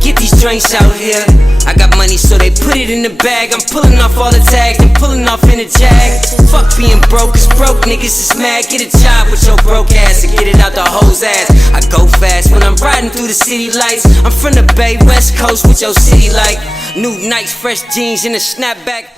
don't get these drinks out here. I got money so they put it in the bag. I'm pulling off all the tags and pulling off in the jag. Fuck being broke, cause broke niggas is mad. Get a job with your broke ass and get it out the hoe's ass. I go fast when I'm riding through the city lights. I'm from the Bay, West Coast with your city like new Nikes, fresh jeans and a snapback.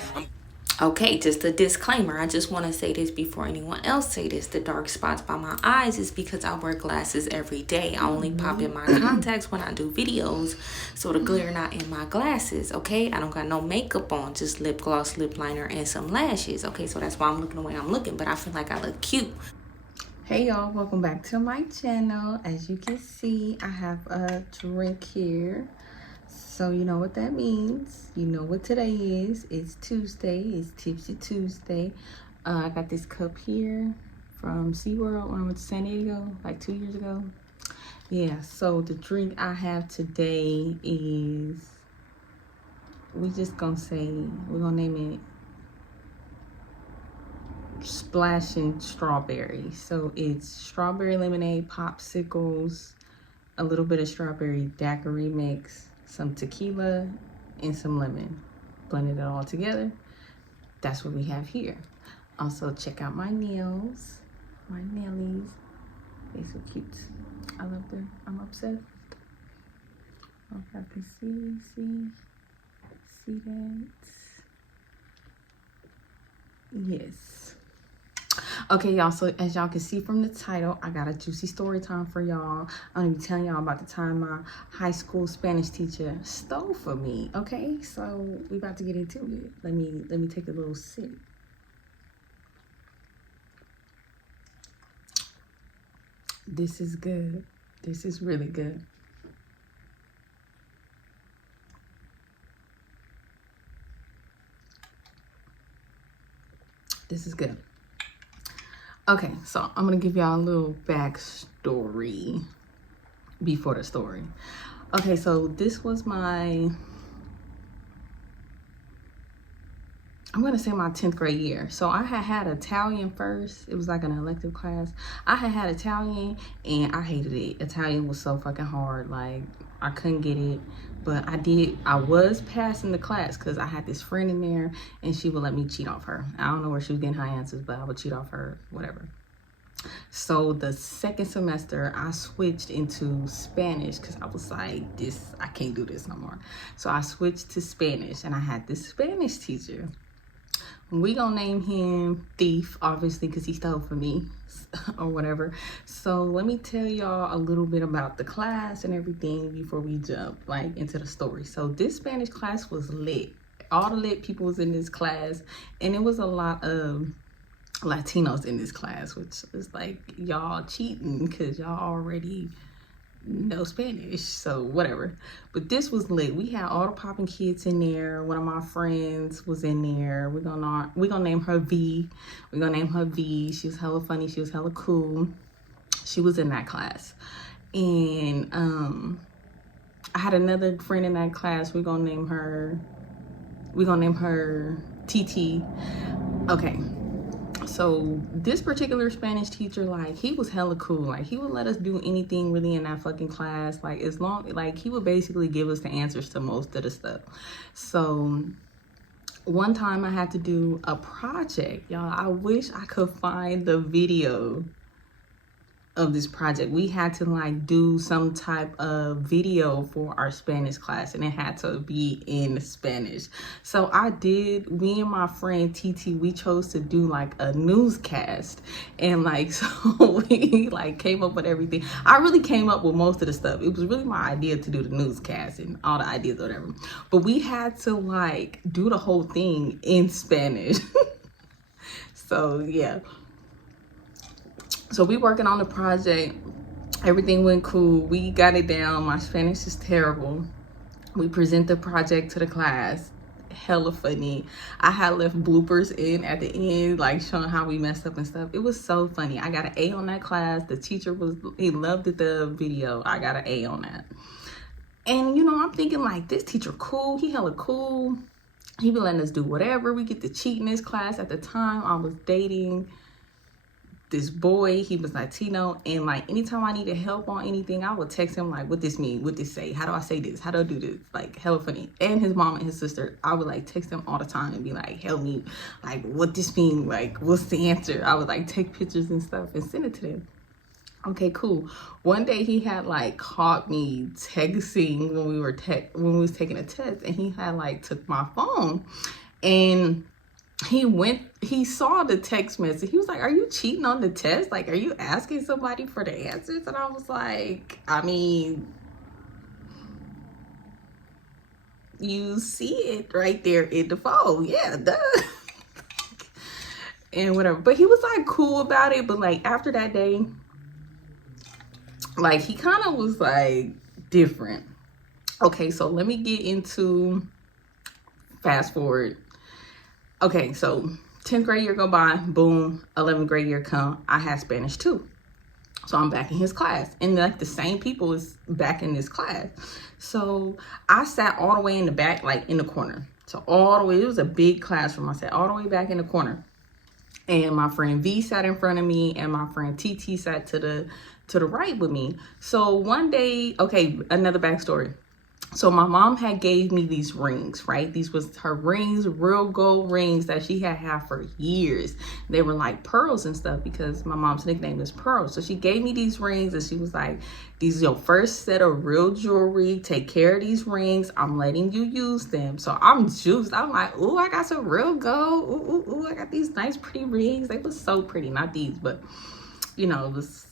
Okay, just a disclaimer. I just want to say this before anyone else say this. The dark spots by my eyes is because I wear glasses every day. I only pop in my contacts when I do videos, so the glare not in my glasses, okay? I don't got no makeup on, just lip gloss, lip liner, and some lashes, okay? So that's why I'm looking the way I'm looking, but I feel like I look cute. Hey y'all, welcome back to my channel. As you can see, I have a drink here. So you know what that means. You know what today is. It's Tuesday. It's Tipsy Tuesday. I got this cup here from SeaWorld when I went to San Diego like 2 years ago. Yeah, so the drink I have today is, we're gonna name it Splashing Strawberry. So it's strawberry lemonade, popsicles, a little bit of strawberry daiquiri mix, some tequila, and some lemon. Blended it all together. That's what we have here. Also, check out my nails. My nailies. They're so cute. I love them. I'm obsessed. I hope y'all can see that. Yes. Okay, y'all, so as y'all can see from the title, I got a juicy story time for y'all. I'm gonna be telling y'all about the time my high school Spanish teacher stole from me. Okay, so we about to get into it. Let me take a little sip. This is good. This is really good. This is good. Okay, so I'm gonna give y'all a little backstory before the story. Okay, so this was I'm gonna say my 10th grade year. So I had Italian first. It was like an elective class. I had Italian and I hated it. Italian was so fucking hard. Like, I couldn't get it. But I was passing the class because I had this friend in there and she would let me cheat off her. I don't know where she was getting her answers, but I would cheat off her, whatever. So the second semester, I switched into Spanish because I was like, I can't do this no more. So I switched to Spanish and I had this Spanish teacher. We gonna name him Thief, obviously, because he stole from me or whatever. So let me tell y'all a little bit about the class and everything before we jump like into the story. So this Spanish class was lit. All the lit people was in this class, and it was a lot of Latinos in this class, which is like, y'all cheating because y'all already know Spanish, so whatever. But this was lit. We had all the popping kids in there. One of my friends was in there. We're gonna name her V. We're gonna name her V. She was hella funny. She was hella cool. She was in that class. And I had another friend in that class. We're gonna name her TT. Okay. So this particular Spanish teacher, like, he was hella cool. Like, he would let us do anything really in that fucking class. Like, as long, like, he would basically give us the answers to most of the stuff. So one time I had to do a project. Y'all, I wish I could find the video of this project. We had to like do some type of video for our Spanish class, and it had to be in Spanish. So me and my friend TT, we chose to do like a newscast, and like, so we like came up with everything. I really came up with most of the stuff. It was really my idea to do the newscast and all the ideas or whatever, but we had to like do the whole thing in Spanish. So yeah. So we working on the project. Everything went cool. We got it down. My Spanish is terrible. We present the project to the class. Hella funny. I had left bloopers in at the end, like showing how we messed up and stuff. It was so funny. I got an A on that class. The teacher he loved the video. I got an A on that. And you know, I'm thinking like, this teacher cool. He hella cool. He be letting us do whatever. We get to cheat in this class. At the time, I was dating this boy, he was Latino, and like anytime I needed help on anything, I would text him like, what this mean, what this say, how do I say this, how do I do this, like hella funny. And his mom and his sister, I would like text them all the time and be like, help me, like what this mean, like what's the answer. I would like take pictures and stuff and send it to them. Okay, cool. One day he had like caught me texting when we was taking a test, and he had like took my phone, and he saw the text message. He was like, are you cheating on the test? Like, are you asking somebody for the answers? And I was like, I mean, you see it right there in the phone. Yeah, duh. And whatever. But he was like cool about it. But like after that day, like he kind of was like different. Okay, so let me get into fast forward. Okay, so 10th grade year go by, boom, 11th grade year come, I had Spanish too. So I'm back in his class, and like the same people is back in this class. So I sat all the way in the back, like in the corner. So all the way, it was a big classroom. I sat all the way back in the corner. And my friend V sat in front of me, and my friend TT sat to the right with me. So one day, okay, another backstory. So my mom had gave me these rings, right? These was her rings, real gold rings that she had for years. They were like pearls and stuff because my mom's nickname is Pearl. So she gave me these rings, and she was like, these are your first set of real jewelry. Take care of these rings. I'm letting you use them. So I'm juiced. I'm like, ooh, I got some real gold. Ooh, ooh, ooh, I got these nice, pretty rings. They were so pretty. Not these, but you know, it was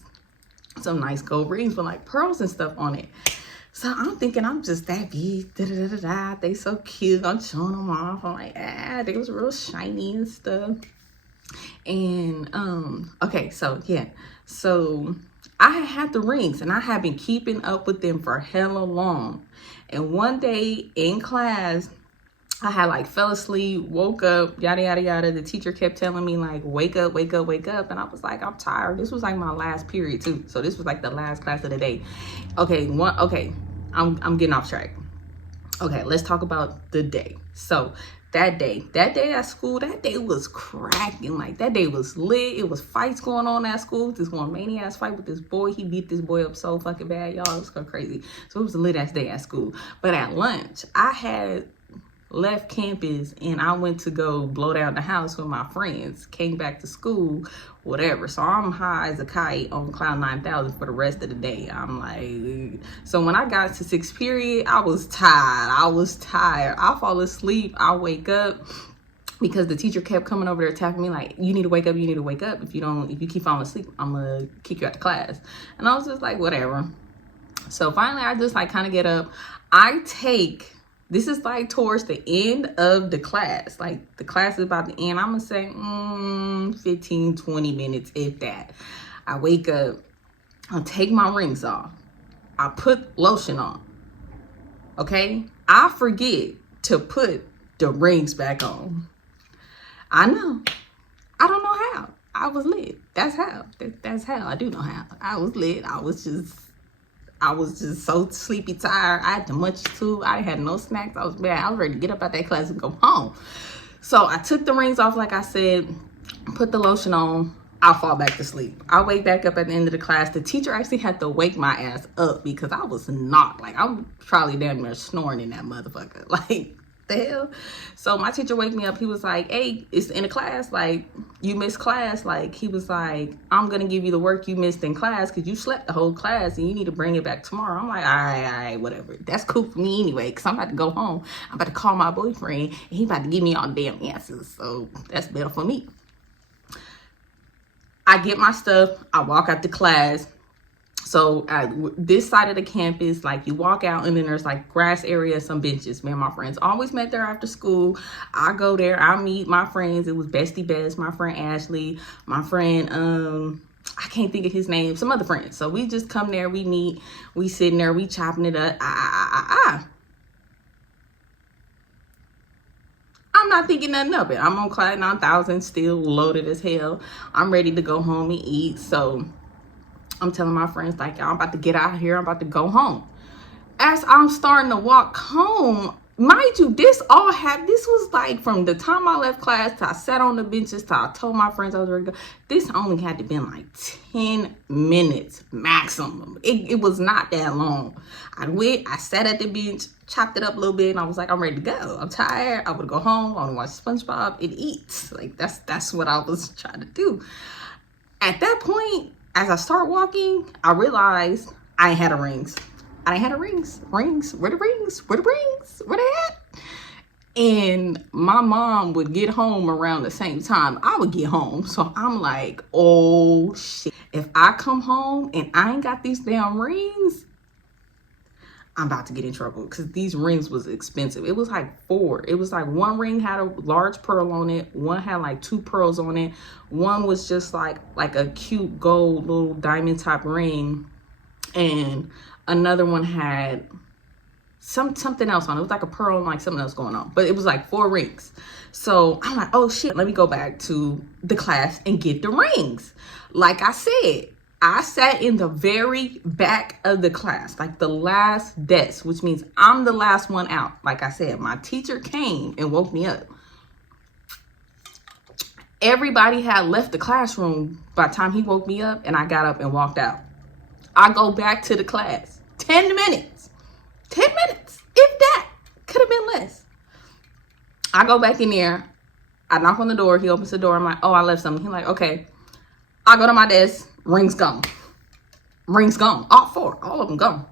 some nice gold rings with like pearls and stuff on it. So I'm thinking I'm just that big, They so cute. I'm showing them off. I'm like, they was real shiny and stuff. And okay, so yeah. So I had the rings, and I had been keeping up with them for hella long. And one day in class, I had like fell asleep, woke up, yada, yada, yada. The teacher kept telling me like, wake up, wake up, wake up. And I was like, I'm tired. This was like my last period too. So this was like the last class of the day. Okay, I'm getting off track. Okay, let's talk about the day. So that day at school, that day was cracking. Like that day was lit. It was fights going on at school. This one maniac fight with this boy. He beat this boy up so fucking bad, y'all. It was so crazy. So it was a lit ass day at school. But at lunch, I had left campus and I went to go blow down the house with my friends, came back to school, whatever. So I'm high as a kite on cloud 9,000 for the rest of the day. I'm like, so when I got to 6th period, I was tired. I fall asleep. I wake up because the teacher kept coming over there tapping me like, you need to wake up, you need to wake up. If you keep falling asleep, I'm gonna kick you out the class. And I was just like, whatever. So finally I just like kind of get up. This is like towards the end of the class. Like the class is about to end. I'm gonna say 15, 20 minutes, if that. I wake up, I'll take my rings off. I put lotion on. Okay? I forget to put the rings back on. I know. I don't know how. I was lit. That's how. That's how. I do know how. I was lit. I was just so sleepy, tired. I had to munch too. I had no snacks. I was bad. I was ready to get up out that class and go home. So I took the rings off, like I said, put the lotion on. I fall back to sleep. I wake back up at the end of the class. The teacher actually had to wake my ass up because I was knocked. Like I'm probably damn near snoring in that motherfucker. Like the hell. So my teacher wake me up. He was like, hey, it's in a class, like you missed class. Like he was like, I'm gonna give you the work you missed in class because you slept the whole class and you need to bring it back tomorrow. I'm like, all right, whatever. That's cool for me anyway, because I'm about to go home. I'm about to call my boyfriend and he about to give me all the damn answers. So that's better for me. I get my stuff, I walk out the class. So this side of the campus, like you walk out and then there's like grass area, some benches. Me and my friends always met there after school. I go there, I meet my friends. It was Bestie Best, my friend Ashley, my friend, I can't think of his name, some other friends. So we just come there, we meet, we sitting there, we chopping it up. I'm not thinking nothing of it. I'm on cloud 9,000, still loaded as hell. I'm ready to go home and eat. So I'm telling my friends, like, I'm about to get out of here. I'm about to go home. As I'm starting to walk home, Mind you, this was like from the time I left class to I sat on the benches to I told my friends I was ready to go. This only had to been like 10 minutes maximum. It was not that long. I sat at the bench, chopped it up a little bit, and I was like, I'm ready to go. I'm tired. I would go home. I want to watch SpongeBob and eat. Like that's what I was trying to do. At that point, as I start walking, I realized I ain't had the rings. I ain't had the rings. Rings. Where the rings? Where the rings? Where they at? And my mom would get home around the same time I would get home. So I'm like, oh shit. If I come home and I ain't got these damn rings, I'm about to get in trouble because these rings was expensive. It was like 4. It was like one ring had a large pearl on it. One had like 2 pearls on it. One was just like a cute gold little diamond type ring. And another one had something else on it. It was like a pearl and like something else going on. But it was like 4 rings. So I'm like, oh shit, let me go back to the class and get the rings. Like I said, I sat in the very back of the class, like the last desk, which means I'm the last one out. Like I said, my teacher came and woke me up. Everybody had left the classroom by the time he woke me up, and I got up and walked out. I go back to the class. 10 minutes. 10 minutes. If that. Could have been less. I go back in there. I knock on the door. He opens the door. I'm like, oh, I left something. He's like, okay. I go to my desk. Rings gone. Rings gone. All 4. All of them gone.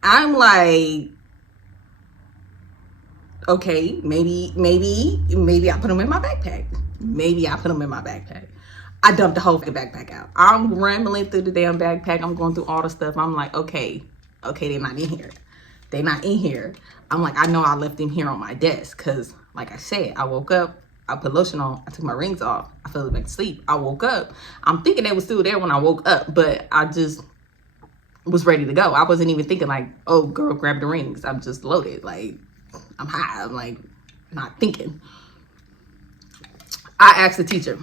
I'm like, okay, maybe I put them in my backpack. Maybe I put them in my backpack. I dumped the whole backpack out. I'm rambling through the damn backpack. I'm going through all the stuff. I'm like, okay, they're not in here. They're not in here. I'm like, I know I left them here on my desk because, like I said, I woke up. I put lotion on. I took my rings off. I fell back to sleep. I woke up. I'm thinking they were still there when I woke up, but I just was ready to go. I wasn't even thinking like, oh, girl, grab the rings. I'm just loaded. Like, I'm high. I'm like, not thinking. I asked the teacher.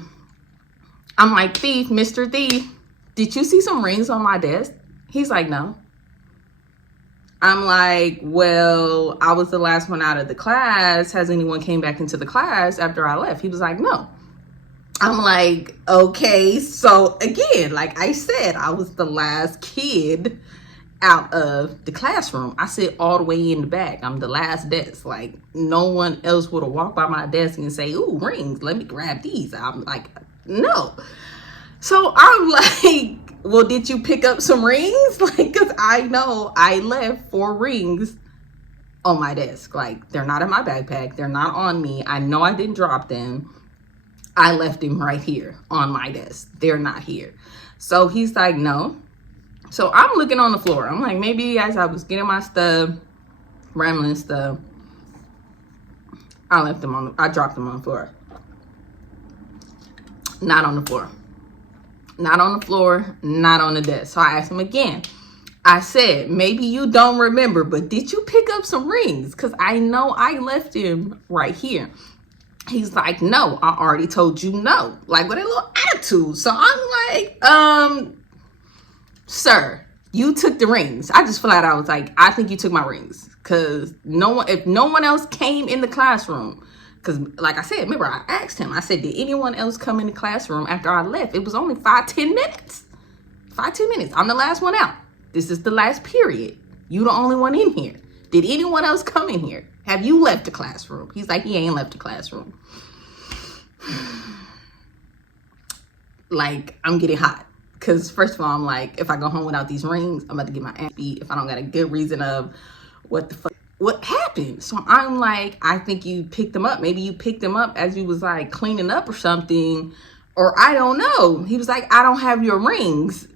I'm like, Thief, Mr. Thief, did you see some rings on my desk? He's like, no. I'm like, well, I was the last one out of the class. Has anyone came back into the class after I left? He was like, no. I'm like, okay. So again, like I said, I was the last kid out of the classroom. I sit all the way in the back. I'm the last desk. Like no one else would have walked by my desk and say, ooh, rings, let me grab these. I'm like, no. So I'm like, well, did you pick up some rings? Like, because I know I left 4 rings on my desk. Like, they're not in my backpack. They're not on me. I know I didn't drop them. I left them right here on my desk. They're not here. So he's like, no. So I'm looking on the floor. I'm like, maybe as I was getting my stuff, rambling stuff, I dropped them on the floor. Not on the floor. Not on the floor, not on the desk. So I asked him again. I said, maybe you don't remember, but did you pick up some rings? Because I know I left him right here. He's like, no, I already told you no. Like with a little attitude. So I'm like, sir, you took the rings. I just flat out was like, I think you took my rings. Because if no one else came in the classroom, because like I said, remember I asked him, I said, did anyone else come in the classroom after I left? It was only 5-10 minutes. 5-10 minutes. I'm the last one out. This is the last period. You the only one in here. Did anyone else come in here? Have you left the classroom? He's like, he ain't left the classroom. Like, I'm getting hot. Because first of all, I'm like, if I go home without these rings, I'm about to get my ass beat if I don't got a good reason of what happened. So I'm like, I think you picked them up. Maybe you picked them up as you was like cleaning up or something, or I don't know. He was like, I don't have your rings.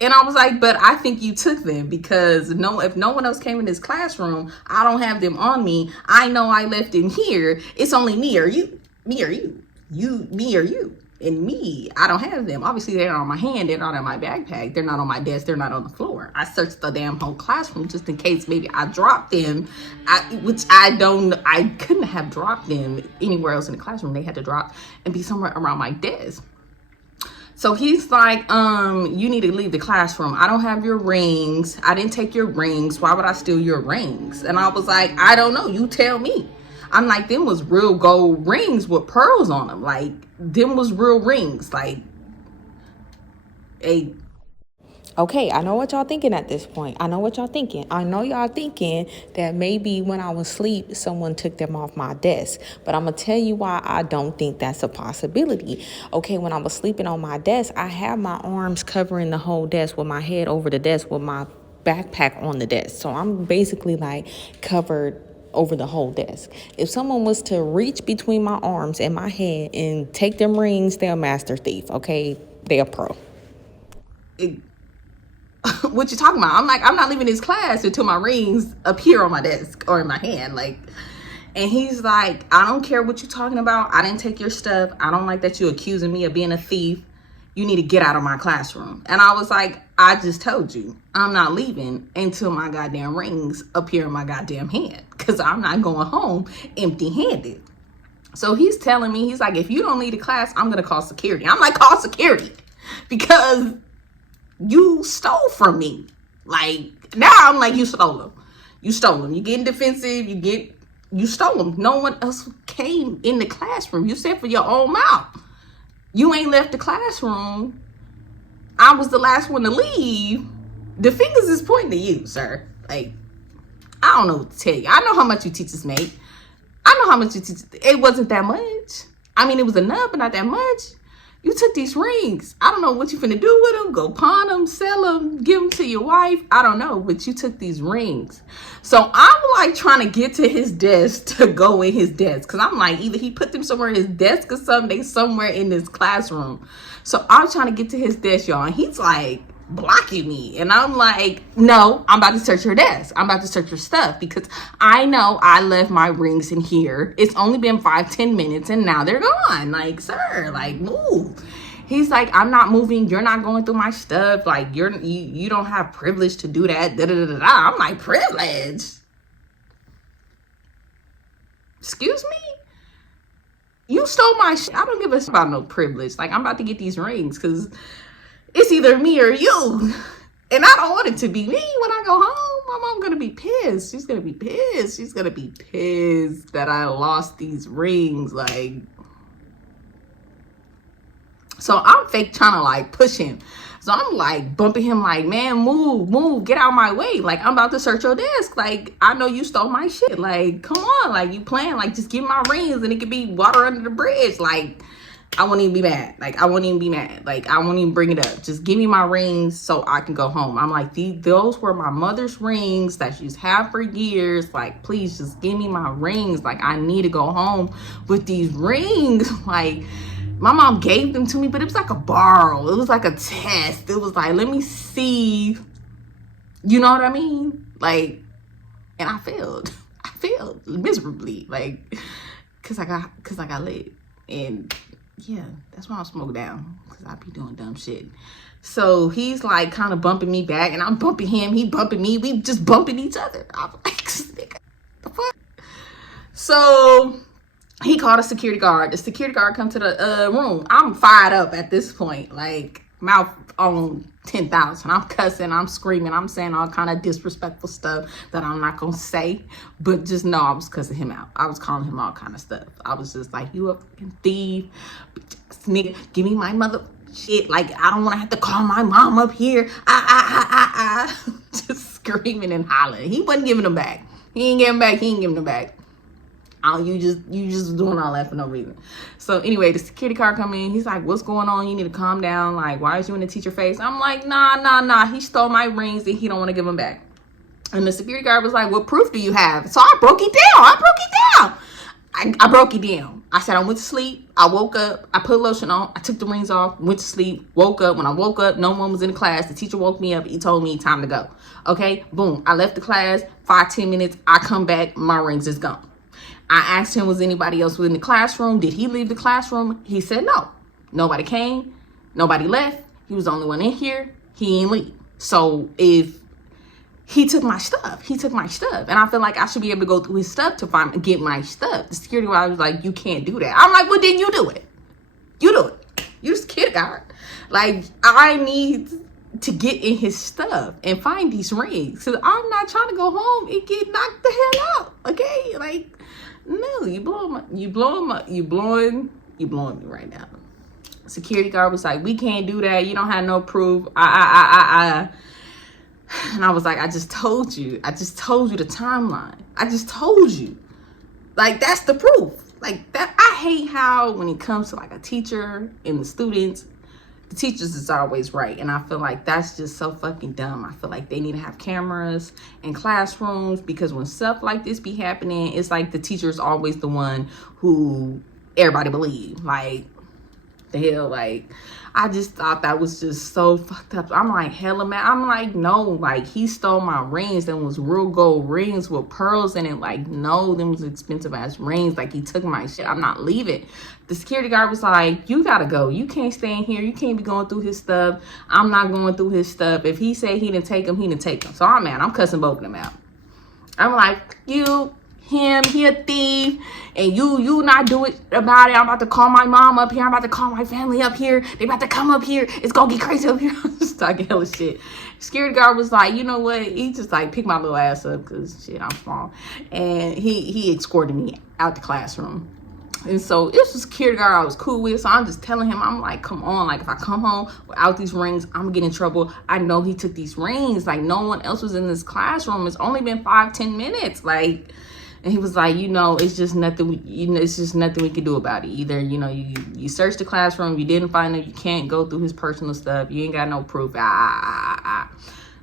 And I was like, but I think you took them because if no one else came in this classroom, I don't have them on me. I know I left them here. It's only me or you, me or you, me or you. And me, I don't have them. Obviously, they're not on my hand. They're not in my backpack. They're not on my desk. They're not on the floor. I searched the damn whole classroom just in case maybe I dropped them, which I couldn't have dropped them anywhere else in the classroom. They had to drop and be somewhere around my desk. So he's like, you need to leave the classroom. I don't have your rings. I didn't take your rings. Why would I steal your rings? And I was like, I don't know. You tell me. I'm like, them was real gold rings with pearls on them. Like, them was real rings. Like, a Okay, I know what y'all thinking at this point. I know what y'all thinking. I know y'all thinking that maybe when I was asleep, someone took them off my desk. But I'm going to tell you why I don't think that's a possibility. Okay, when I was sleeping on my desk, I had my arms covering the whole desk with my head over the desk with my backpack on the desk. So I'm basically like covered over the whole desk. If someone was to reach between my arms and my head and take them rings, they're a master thief. Okay, they're a pro. What you talking about? I'm like, I'm not leaving this class until my rings appear on my desk or in my hand. Like, and he's like, I don't care what you're talking about. I didn't take your stuff. I don't like that you accusing me of being a thief. You need to get out of my classroom. And I was like, I just told you, I'm not leaving until my goddamn rings appear in my goddamn hand, because I'm not going home empty-handed. So he's telling me, he's like, if you don't leave the class, I'm going to call security. I'm like, call security, because you stole from me. Like, now I'm like, you stole them. You stole them. You getting defensive. You stole them. No one else came in the classroom. You said for your own mouth. You ain't left the classroom. I was the last one to leave. The fingers is pointing to you, sir. Like, I don't know what to tell you. I know how much you teachers make. I know how much you teach. It wasn't that much. I mean, it was enough, but not that much. You took these rings. I don't know what you finna do with them. Go pawn them, sell them, give them to your wife. I don't know, but you took these rings. So I'm like trying to get to his desk to go in his desk. Because I'm like, either he put them somewhere in his desk or something. They somewhere in this classroom. So I'm trying to get to his desk, y'all. And he's like blocking me. And I'm like, no, I'm about to search your desk. I'm about to search your stuff. Because I know I left my rings in here. It's only been 5-10 minutes and now they're gone. Like, sir, like, move. He's like, I'm not moving. You're not going through my stuff. Like, you don't have privilege to do that. Da, da, da, da, da. I'm like, privilege? Excuse me? You stole my shit. I don't give a shit about no privilege. Like, I'm about to get these rings because it's either me or you. And I don't want it to be me when I go home. My mom's going to be pissed. She's going to be pissed. She's going to be pissed that I lost these rings. Like, so I'm fake trying to like push him. So I'm like bumping him like, man, move, get out of my way. Like, I'm about to search your desk. Like, I know you stole my shit. Like, come on. Like, you playing. Like, just give me my rings and it could be water under the bridge. Like, I won't even be mad. Like, I won't even be mad. Like, I won't even bring it up. Just give me my rings so I can go home. I'm like, those were my mother's rings that she's had for years. Like, please just give me my rings. Like, I need to go home with these rings. Like, my mom gave them to me, but it was like a borrow. It was like a test. It was like, let me see. You know what I mean? Like, and I failed. I failed miserably. Like, cause I got lit. And yeah, that's why I'm smoked down, because I be doing dumb shit. So he's like kind of bumping me back, and I'm bumping him. He bumping me. We just bumping each other. I'm like, the fuck? So he called a security guard. The security guard come to the room. I'm fired up at this point, like mouth on 10,000. I'm cussing, I'm screaming, I'm saying all kind of disrespectful stuff that I'm not gonna say, but just know I was cussing him out. I was calling him all kind of stuff. I was just like, you a fucking thief, nigga, give me my mother shit. Like, I don't want to have to call my mom up here. Just screaming and hollering. He wasn't giving them back. He ain't giving them back. Oh, you just doing all that for no reason. So anyway, the security guard come in. He's like, what's going on? You need to calm down. Like, why is you in the teacher face? I'm like, nah. He stole my rings and he don't want to give them back. And the security guard was like, what proof do you have? So I broke it down. I broke it down. I said I went to sleep. I woke up. I put lotion on. I took the rings off. Went to sleep. Woke up. When I woke up, no one was in the class. The teacher woke me up. He told me time to go. Okay, boom. I left the class. 5-10 minutes. I come back. My rings is gone. I asked him, was anybody else in the classroom? Did he leave the classroom? He said no. Nobody came. Nobody left. He was the only one in here. He ain't leave. So if he took my stuff, And I feel like I should be able to go through his stuff to get my stuff. The security guard was like, you can't do that. I'm like, well, then you do it. You do it. You the security guard. Like, I need to get in his stuff and find these rings. Cause I'm not trying to go home and get knocked the hell out. Okay? Like, no, you blowing me right now. Security guard was like, we can't do that. You don't have no proof. And I was like, I just told you the timeline. I just told you. Like, that's the proof. Like, that. I hate how when it comes to like a teacher and the students, the teachers is always right. And I feel like that's just so fucking dumb. I feel like they need to have cameras in classrooms, because when stuff like this be happening, it's like the teacher is always the one who everybody believe. Like, the hell, like, I just thought that was just so fucked up. I'm like, hella man. I'm like, no, like, he stole my rings. Them was real gold rings with pearls in it. Like, no, them was expensive ass rings. Like, he took my shit. I'm not leaving. The security guard was like, you gotta go. You can't stay in here. You can't be going through his stuff. I'm not going through his stuff. If he said he didn't take him, he didn't take him. So I'm mad. I'm cussing both of them out. I'm like, him, he a thief, and you not do it about it. I'm about to call my mom up here. I'm about to call my family up here. They about to come up here. It's gonna get crazy up here. I'm just talking hella shit. Security guard was like, you know what? He just like picked my little ass up, because shit, I'm small. And he escorted me out the classroom. And so it was a security guard I was cool with. So I'm just telling him, I'm like, come on. Like, if I come home without these rings, I'm gonna get in trouble. I know he took these rings. Like, no one else was in this classroom. It's only been 5-10 minutes. Like, and he was like, it's just nothing. It's just nothing we can do about it. Either, you search the classroom, you didn't find him, you can't go through his personal stuff, you ain't got no proof.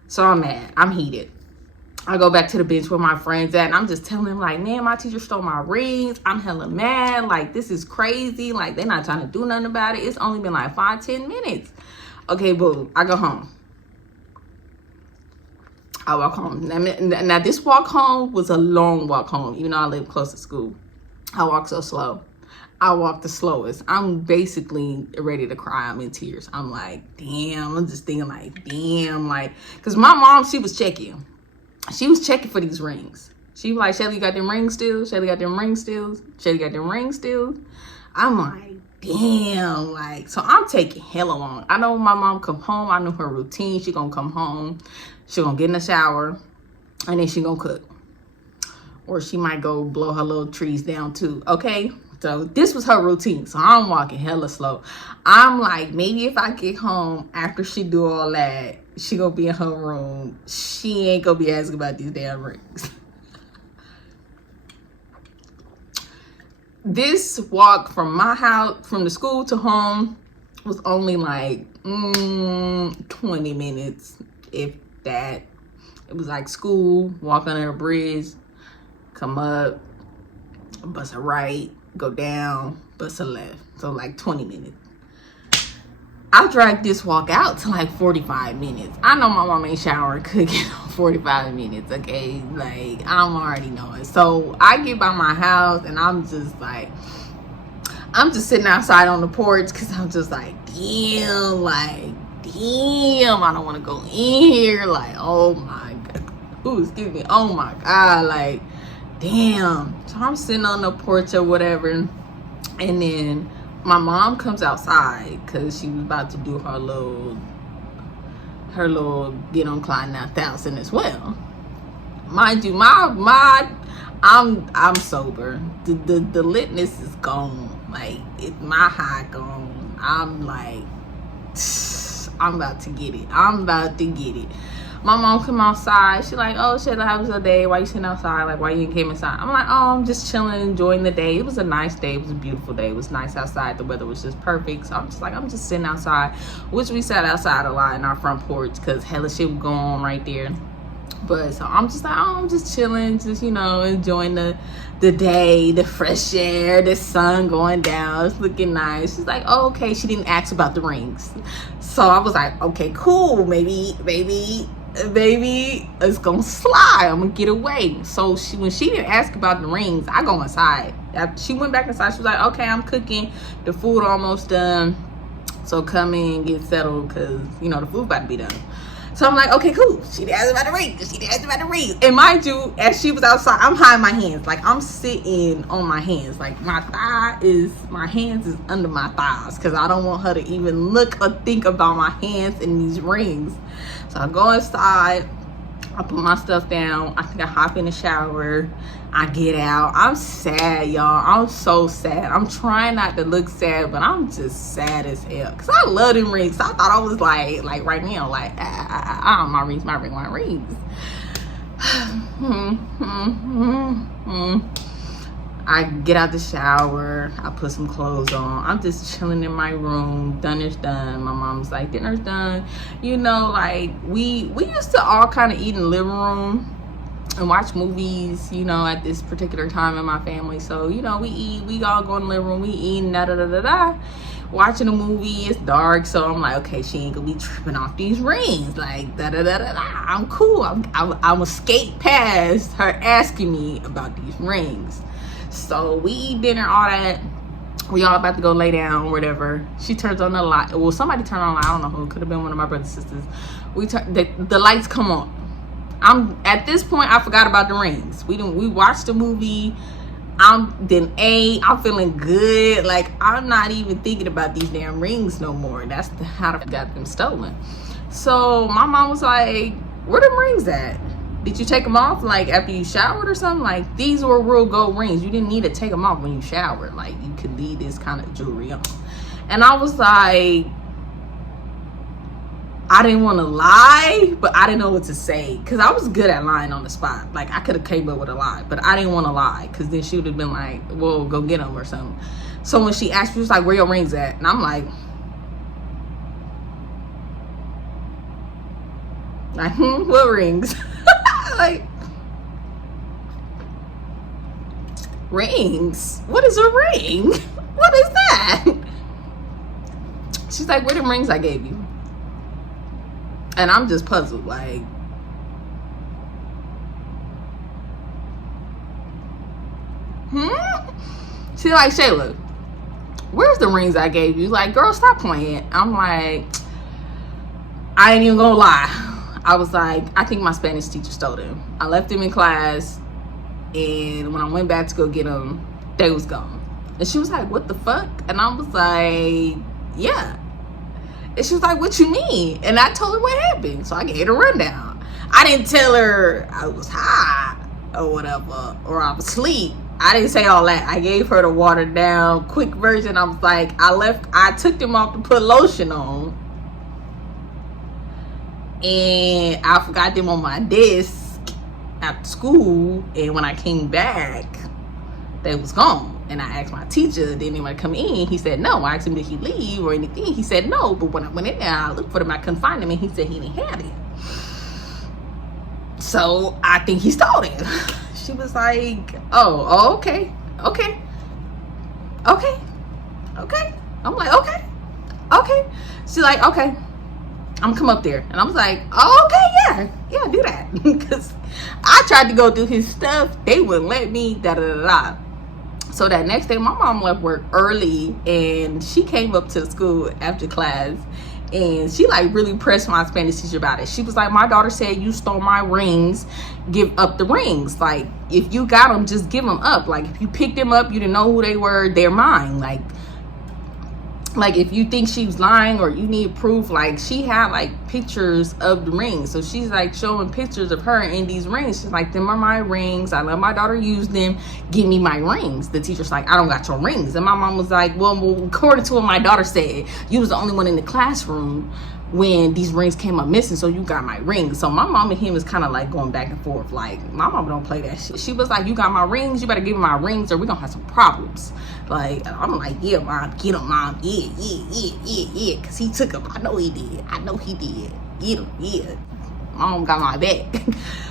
So I'm mad. I'm heated. I go back to the bench where my friends at, and I'm just telling them, like, man, my teacher stole my rings. I'm hella mad. Like, this is crazy. Like, they're not trying to do nothing about it. It's only been like 5-10 minutes. Okay, boom. I go home. I walk home. Now, this walk home was a long walk home, even though I live close to school. I walk so slow. I walk the slowest. I'm basically ready to cry. I'm in tears. I'm like, damn. I'm just thinking like, damn. Like, because my mom, she was checking. She was checking for these rings. She was like, Shelly, you got them rings still? Shelly got them rings still? Shelly got them rings still? I'm like, damn. Like, so I'm taking hella long. I know when my mom come home, I know her routine. She gonna come home. She gonna get in the shower, and then she gonna cook. Or she might go blow her little trees down too, okay? So this was her routine. So I'm walking hella slow. I'm like, maybe if I get home after she do all that, she gonna be in her room. She ain't gonna be asking about these damn rings. This walk from my house, from the school to home, was only like 20 minutes, if that. It was like school, walk under a bridge, come up, bus a right, go down, bus a left. So like 20 minutes. I dragged this walk out to like 45 minutes. I know my mom ain't showering, cooking on 45 minutes, okay? Like, I'm already knowing. So I get by my house, and I'm just like, I'm just sitting outside on the porch, because I'm just like, damn, I don't want to go in here. Like, oh my God. Ooh, excuse me. Oh my God. Like, damn. So I'm sitting on the porch or whatever. And then my mom comes outside, because she was about to do her little get on Clyde 9000 as well. Mind you, I'm sober. The litness is gone. Like, my high gone. I'm like, I'm about to get it. My mom come outside. She like, oh shit, how was your day? Why you sitting outside? Like, why you ain't came inside? I'm like, oh, I'm just chilling, enjoying the day. It was a nice day. It was a beautiful day. It was nice outside. The weather was just perfect. So I'm just sitting outside, which we sat outside a lot in our front porch, because hella shit was going on right there. But so I'm just like, oh, I'm just chilling, just, enjoying the day, the fresh air, the sun going down. It's looking nice. She's like, oh, okay. She didn't ask about the rings. So I was like, okay, cool. Maybe it's gonna slide. I'm gonna get away. So when she didn't ask about the rings, I go inside. After she went back inside, she was like, okay, I'm cooking. The food almost done. So come in and get settled, because, the food about to be done. So I'm like, okay, cool. She didn't ask about the rings. She didn't ask about the rings. And mind you, as she was outside, I'm hiding my hands. Like, I'm sitting on my hands. Like, my hands is under my thighs. Because I don't want her to even look or think about my hands in these rings. So I go inside. I put my stuff down. I think I hop in the shower. I get out. I'm sad, y'all. I'm so sad. I'm trying not to look sad, but I'm just sad as hell. Because I love them rings. I thought I was like right now, like, my rings. I get out the shower. I put some clothes on. I'm just chilling in my room. Dinner's done. My mom's like, dinner's done. You know, like, we used to all kind of eat in the living room and watch movies, you know, at this particular time in my family. So, you know, we all go in the living room, we eating, watching a movie. It's dark, so I'm like, okay, she ain't gonna be tripping off these rings, like I'm cool. I'm gonna skate past her asking me about these rings. So we eat dinner, all that. We all about to go lay down, whatever. She turns on the light. Well, somebody turned on the light. I don't know who. It could have been one of my brothers and sisters. The lights come on. At this point, I forgot about the rings. We watched the movie. I'm feeling good. Like, I'm not even thinking about these damn rings no more. That's how I got them stolen. So my mom was like, where them rings at? Did you take them off like after you showered or something? Like, these were real gold rings. You didn't need to take them off when you showered. Like, you could leave this kind of jewelry on. And I was like, I didn't want to lie, but I didn't know what to say. Because I was good at lying on the spot. Like, I could have came up with a lie, but I didn't want to lie. Because then she would have been like, well, go get them or something. So when she asked me, she was like, where your rings at? And I'm like, what rings? Like, rings? What is a ring? What is that? She's like, where the rings I gave you? And I'm just puzzled, like, She's like, Shayla, where's the rings I gave you? Like, girl, stop playing. I'm like, I ain't even gonna lie. I was like, I think my Spanish teacher stole them. I left them in class, and when I went back to go get them, they was gone. And she was like, what the fuck? And I was like, yeah. And she was like, what you mean? And I told her what happened. So I gave her a rundown. I didn't tell her I was high or whatever, or I was asleep. I didn't say all that. I gave her the watered down, quick version. I was like, I took them off to put lotion on. And I forgot them on my desk after school. And when I came back, they was gone. And I asked my teacher, did anyone come in? He said no. I asked him, did he leave or anything? He said no. But when I went in there, I looked for them. I couldn't find them. And he said he didn't have it. So I think he stole it. She was like, oh, okay. I'm like, okay. She's like, okay, I'm gonna come up there. And I was like, oh, okay, yeah, do that. Because I tried to go do his stuff. They wouldn't let me, So that next day, my mom left work early, and she came up to the school after class, and she like really pressed my Spanish teacher about it. She was like, my daughter said you stole my rings, give up the rings. Like, if you got them, just give them up. Like, if you picked them up, you didn't know who they were, they're mine. Like if you think she was lying or you need proof, like she had like pictures of the rings. So she's like showing pictures of her in these rings. She's like, them are my rings. I let my daughter use them. Give me my rings. The teacher's like, I don't got your rings. And my mom was like, well, according to what my daughter said, you was the only one in the classroom when these rings came up missing, so you got my rings. So my mom and him is kind of like going back and forth. Like, my mom don't play that shit. She was like, you got my rings, you better give me my rings or we're gonna have some problems. Like, I'm like, yeah, mom, get him, mom. Yeah, because he took them. I know he did. Get him, yeah. Mom got my back.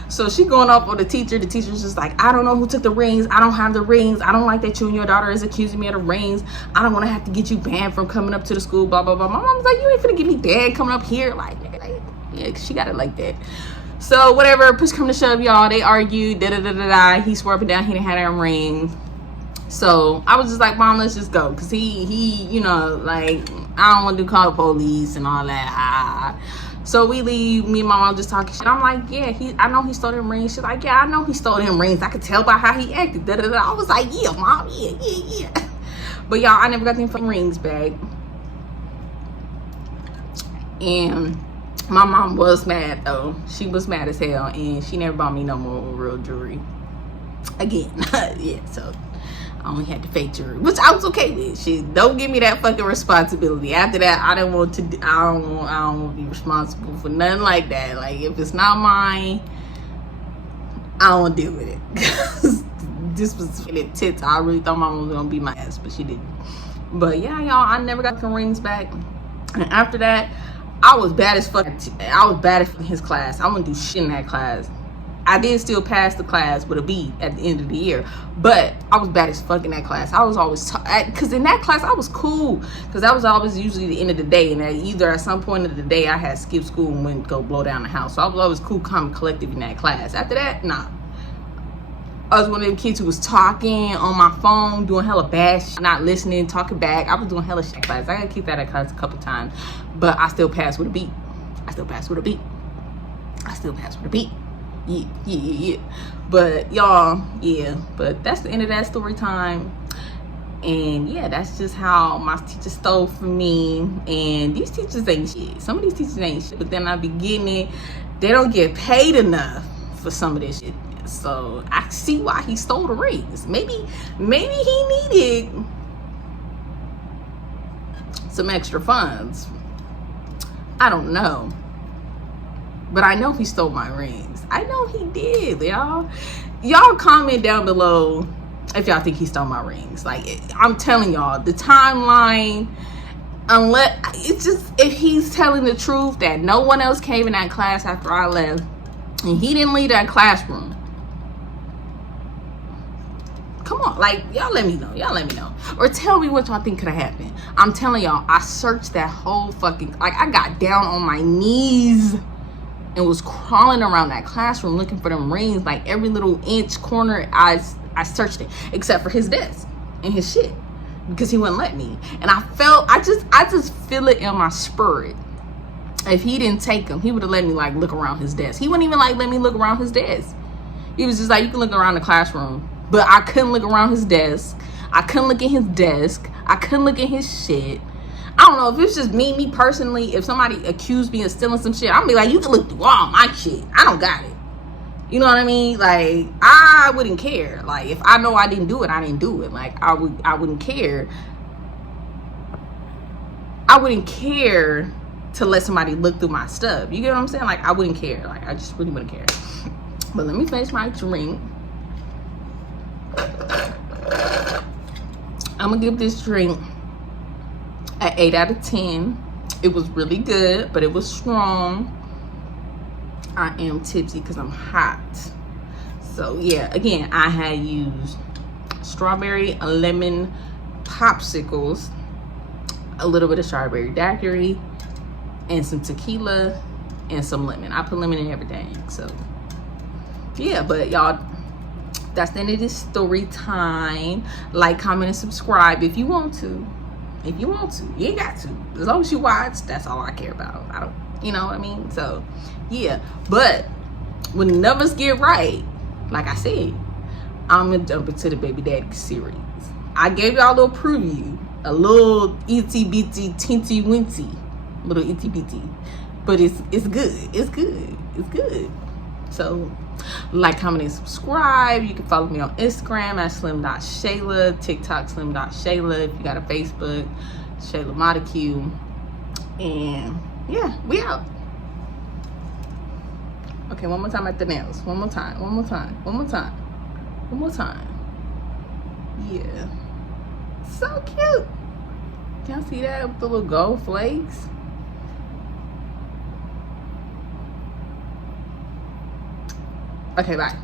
So she going off on the teacher. The teacher's just like, I don't know who took the rings. I don't have the rings. I don't like that you and your daughter is accusing me of the rings. I don't want to have to get you banned from coming up to the school, blah, blah, blah. My mom's like, you ain't finna get me banned coming up here. Like, yeah, she got it like that. So whatever, push come to shove, y'all. They argued, He swore up and down he didn't have that ring. So I was just like, mom, let's just go. Because he, you know, like, I don't want to call the police and all that. So we leave, me and my mom just talking shit. I'm like, yeah, I know he stole them rings. She's like, yeah, I know he stole them rings. I could tell by how he acted. Da, da, da. I was like, yeah, mom, yeah. But y'all, I never got them fucking rings back. And my mom was mad though. She was mad as hell, and she never bought me no more real jewelry again. Yeah, so I only had the fake jewelry, which I was okay with. She don't give me that fucking responsibility. After that, I don't want to be responsible for nothing like that. Like, if it's not mine, I don't deal with it. This was it tits. I really thought my mom was gonna beat my ass, but she didn't. But yeah, y'all, I never got the rings back. And after that, I was bad as fuck. I was bad at his class. I wouldn't do shit in that class. I did still pass the class with a B at the end of the year, but I was bad as fuck in that class. I was always, because in that class I was cool, because that was always usually the end of the day, and either at some point of the day I had skipped school and went to go blow down the house. So I was always cool, calm, and collective in that class. After that, nah. I was one of them kids who was talking on my phone, doing hella bad shit, not listening, talking back. I was doing hella shit in class. I gotta keep that in class a couple times, but I still passed with a B. I still passed with a B. Yeah. But y'all, yeah, but that's the end of that story time. And yeah, that's just how my teacher stole from me. And these teachers ain't shit. Some of these teachers ain't shit, but then I be getting it. They don't get paid enough for some of this shit. So I see why he stole the rings. Maybe he needed some extra funds. I don't know. But I know he stole my rings. I know he did, y'all. Y'all comment down below if y'all think he stole my rings. Like, I'm telling y'all, the timeline, unless, it's just, if he's telling the truth that no one else came in that class after I left, and he didn't leave that classroom. Come on, like, y'all let me know. Or tell me what y'all think could have happened. I'm telling y'all, I searched that whole fucking, like, I got down on my knees and was crawling around that classroom looking for them rings. Like, every little inch, corner, I searched it, except for his desk and his shit, because he wouldn't let me. And I just feel it in my spirit. If he didn't take them, he would have let me, like, look around his desk. He wouldn't even, like, let me look around his desk. He was just like, you can look around the classroom. But I couldn't look around his desk. I couldn't look at his desk. I couldn't look at his shit. I don't know if it's just me personally. If somebody accused me of stealing some shit, I'm be like, you can look through all my shit. I don't got it. You know what I mean? Like, I wouldn't care. Like, if I know I didn't do it, I didn't do it. Like, I wouldn't care. I wouldn't care to let somebody look through my stuff. You get what I'm saying? Like, I wouldn't care. Like, I just really wouldn't care. But let me finish my drink. I'm gonna give this drink an 8 out of 10. It was really good, but it was strong. I am tipsy because I'm hot. So yeah, again, I had used strawberry and lemon popsicles, a little bit of strawberry daiquiri, and some tequila and some lemon. I put lemon in everything. So yeah, but y'all, that's the end of this story time. Like, comment, and subscribe if you want to. If you want to. You ain't got to. As long as you watch, that's all I care about. I don't, you know what I mean? So, yeah. But when the numbers get right, like I said, I'm going to jump into the Baby Daddy series. I gave y'all a little preview. A little itty-bitty, teensy-winty. Little itty-bitty. But it's good. It's good. It's good. So, like, comment, and subscribe. You can follow me on Instagram at slim.shayla, TikTok slim.shayla. If you got a Facebook, Shayla Montague. And yeah, we out. Okay, one more time at the nails. One more time. Yeah. So cute. Y'all see that with the little gold flakes? Okay, bye.